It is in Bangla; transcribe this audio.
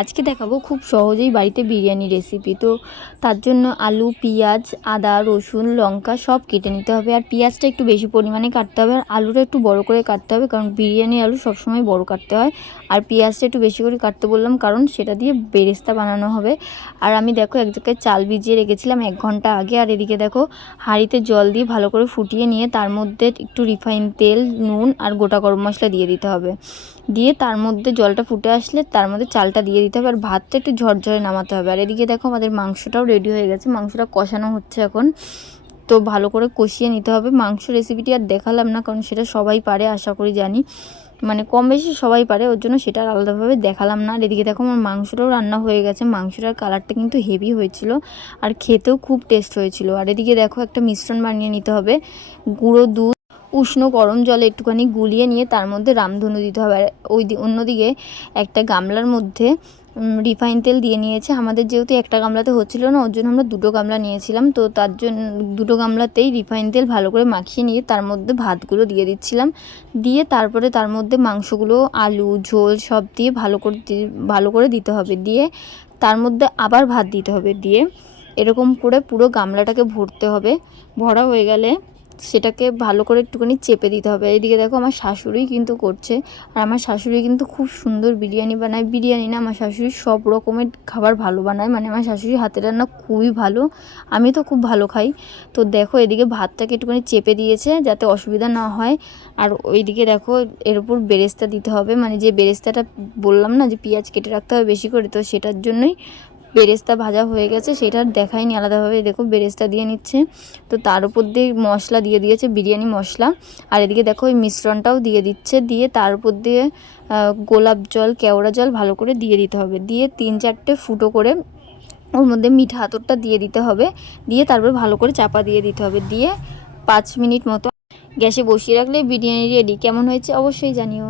আজকে দেখাবো খুব সহজেই বাড়িতে বিরিয়ানি রেসিপি তো তার জন্য আলু, পেঁয়াজ, আদা, রসুন, লঙ্কা সব কেটে নিতে হবে। আর পেঁয়াজটা একটু বেশি পরিমাণে কাটতে হবে। আর আলুটা একটু বড় করে কাটতে হবে, কারণ বিরিয়ানি আলু সবসময় বড় কাটতে হয়। আর পেঁয়াজটা একটু বেশি করে কাটতে বললাম, কারণ সেটা দিয়ে বেরেস্তা বানানো হবে। আর আমি দেখো এক জায়গায় চাল ভিজিয়ে রেখেছিলাম এক ঘণ্টা আগে। আর এদিকে দেখো হাঁড়িতে জল দিয়ে ভালো করে ফুটিয়ে নিয়ে তার মধ্যে একটু রিফাইন তেল, নুন আর গোটা গরম মশলা দিয়ে দিতে হবে। দিয়ে তার মধ্যে জলটা ফুটে আসলে তার মধ্যে চালটা দিয়ে দিতে হবে আর ভাতটা একটু ঝরঝরে নামাতে হবে। আর এদিকে দেখো আমাদের মাংসটাও রেডি হয়ে গেছে। মাংসটা কষানো হচ্ছে এখন। তো ভালো করে কষিয়ে নিতে হবে। মাংস রেসিপিটি আর দেখালাম না, কারণ সেটা সবাই পারে, আশা করি জানি। মানে কম বেশি সবাই পারে, ওর জন্য সেটা আলাদাভাবে দেখালাম না। আর এদিকে দেখো আমার মাংসটাও রান্না হয়ে গেছে। মাংসটার কালারটা কিন্তু হেভি হয়েছিল আর খেতেও খুব টেস্ট হয়েছিল। আর এদিকে দেখো একটা মিশ্রণ বানিয়ে নিতে হবে। গুঁড়ো দুধ উষ্ণ গরম জলে একটুখানি গুলিয়ে নিয়ে তার মধ্যে রামধনু দিতে হবে। আর ওই অন্যদিকে একটা গামলার মধ্যে রিফাইন তেল দিয়ে নিয়েছে। আমাদের যেহেতু একটা গামলাতে হচ্ছিল না, ওর জন্য আমরা দুটো গামলা নিয়েছিলাম। তো তার জন্য দুটো গামলাতেই রিফাইন তেল ভালো করে মাখিয়ে নিয়ে তার মধ্যে ভাতগুলো দিয়ে দিচ্ছিলাম। দিয়ে তারপরে তার মধ্যে মাংসগুলো, আলু, ঝোল সব দিয়ে ভালো করে ভালো করে দিতে হবে। দিয়ে তার মধ্যে আবার ভাত দিতে হবে। দিয়ে এরকম করে পুরো গামলাটাকে ভরতে হবে। ভরা হয়ে গেলে সেটাকে ভালো করে একটুখানি চেপে দিতে হবে। এইদিকে দেখো আমার শাশুড়ি কিন্তু করছে। আর আমার শাশুড়ি কিন্তু খুব সুন্দর বিরিয়ানি বানায়। বিরিয়ানি না আমার শাশুড়ি সব রকমের খাবার ভালো বানায়। মানে আমার শাশুড়ি হাতের রান্না খুবই ভালো। আমি তো খুব ভালো খাই। তো দেখো এদিকে ভাতটাকে একটুখানি চেপে দিয়েছে যাতে অসুবিধা না হয়। আর ওইদিকে দেখো এর উপর বেরেস্তা দিতে হবে। মানে যে বেরেস্তাটা বললাম না যে পেঁয়াজ কেটে রাখতে হবে বেশি করে, তো সেটার জন্যই বেরেস্তা ভাজা হয়ে গেছে, সেটা দেখায়নি আলাদাভাবে। দেখো বেরেস্তা দিয়ে নিচ্ছে। তো তার উপর দিয়ে মশলা দিয়ে দিয়েছে, বিরিয়ানি মশলা। আর এদিকে দেখো ওই মিশ্রণটাও দিয়ে দিচ্ছে, দিয়ে তার উপর দিয়ে গোলাপ জল, কেওড়া জল ভালো করে দিয়ে দিতে হবে। দিয়ে তিন চারটে ফুটো করে ওর মধ্যে মিঠা আতরটা দিয়ে দিতে হবে। দিয়ে তারপর ভালো করে চাপা দিয়ে দিতে হবে। দিয়ে পাঁচ মিনিট মতো গ্যাসে বসিয়ে রাখলে বিরিয়ানি রেডি কেমন হয়েছে অবশ্যই জানিও।